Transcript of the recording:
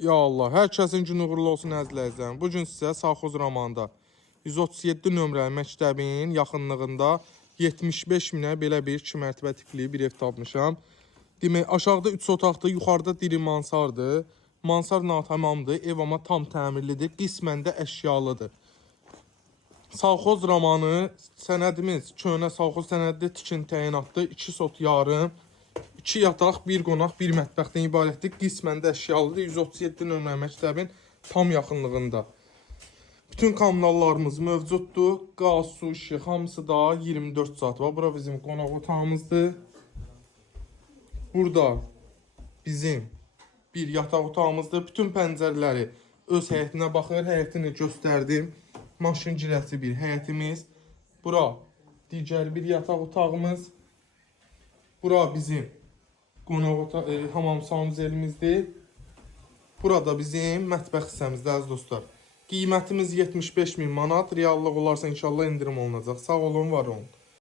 Ya Allah, hər kəsin günü uğurlu olsun əzizləyicilər. Bu gün sizə Savxoz Romanında 137 nömrəli məktəbin yaxınlığında 75 minə belə bir 2 mərtəbə tipli bir ev tapmışam. Demək, aşağıda 3 otaqdır, yuxarıda diri mansardır. Mansar natamamdır, ev amma tam təmirlidir, qismən də əşyalıdır. Savxoz romanı sənədimiz köhnə savxoz sənədidir, tikin təyinatdır, 2 sot yarım. 2 yataq, 1 qonaq, 1 mətbəxdən ibarətdir. Qismən də əşyalıdır. 137 nömrəli məktəbin tam yaxınlığında. Bütün kommunallarımız mövcuddur. Qaz, su, işıq hamısı da 24 saat var. Bura bizim qonaq otağımızdır. Burada bizim bir yataq otağımızdır. Bütün pəncərələri öz həyətinə baxır. Həyətini göstərdim. Maşın girəsi bir həyətimiz. Bura digər bir yataq otağımız. Bura bizim qonaq hamam sanuzelimizdir. Burada bizim mətbəx hissəmizdir əziz dostlar. Qiymətimiz 75 min manat. Reallıq olarsa inşallah indirim olunacaq. Sağ olun, var olun.